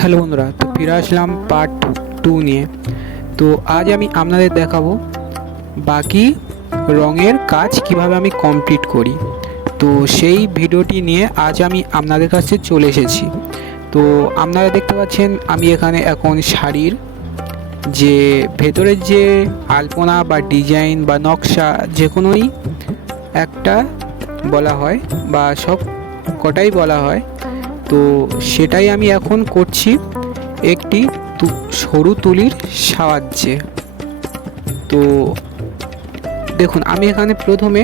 Hello বন্ধুরা, তো ফিরে আসলাম পার্ট 2 নিয়ে। তো আজ আমি আপনাদের দেখাবো বাকি রঙের কাজ কিভাবে আমি কমপ্লিট করি। তো সেই ভিডিওটি নিয়ে আজ আমি আপনাদের কাছে চলে এসেছি। তো আপনারা দেখতে পাচ্ছেন আমি এখানে এখন শাড়ির যে ভেতরের যে আলপনা বা ডিজাইন বা নকশা যে কোনোই একটা বলা হয় বা সব কটাই বলা হয়, তো সেটাই আমি এখন করছি একটি সরু তুলির সাহায্যে। তো দেখুন, আমি এখানে প্রথমে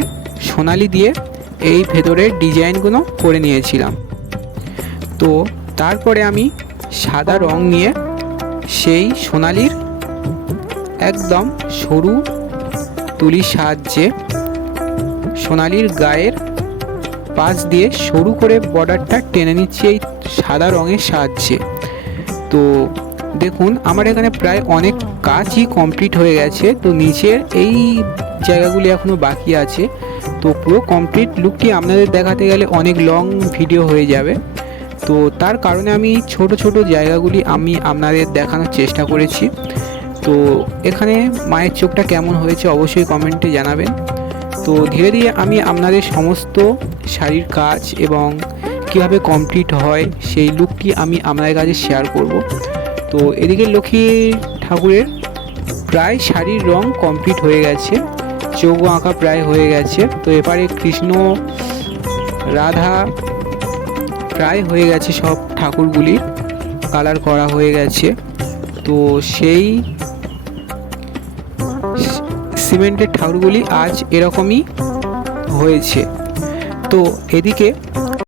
সোনালি দিয়ে এই ভেতরের ডিজাইনগুলো করে নিয়েছিলাম। তো তারপরে আমি সাদা রং নিয়ে সেই সোনালির একদম সরু তুলির সাহায্যে সোনালির গায়ের পাশ দিয়ে সরু করে বর্ডারটা টেনে নিচ্ছি এই সাদা রঙের সাহায্যে। তো দেখুন, আমার এখানে প্রায় অনেক কাজই কমপ্লিট হয়ে গেছে। তো নিচের এই জায়গাগুলি এখনও বাকি আছে। তো পুরো কমপ্লিট লুকটি আপনাদের দেখাতে গেলে অনেক লং ভিডিও হয়ে যাবে। তো তার কারণে আমি ছোট ছোট জায়গাগুলি আমি আপনাদের দেখানোর চেষ্টা করেছি। তো এখানে মায়ের চোখটা কেমন হয়েছে অবশ্যই কমেন্টে জানাবেন। তো ধীরে ধীরে আমি আপনাদের সমস্ত শাড়ির কাজ এবং কীভাবে কমপ্লিট হয় সেই লুকটি আমি আপনাদের কাছে শেয়ার করব। তো এদিকে লক্ষ্মী ঠাকুরের প্রায় শাড়ির রং কমপ্লিট হয়ে গেছে, চোখও আঁকা প্রায় হয়ে গেছে। তো এবারে কৃষ্ণ রাধা প্রায় হয়ে গেছে, সব ঠাকুরগুলি কালার করা হয়ে গেছে। তো সেই সিমেন্টের ঠাকুরগুলি আজ এরকমই হয়েছে। তো এদিকে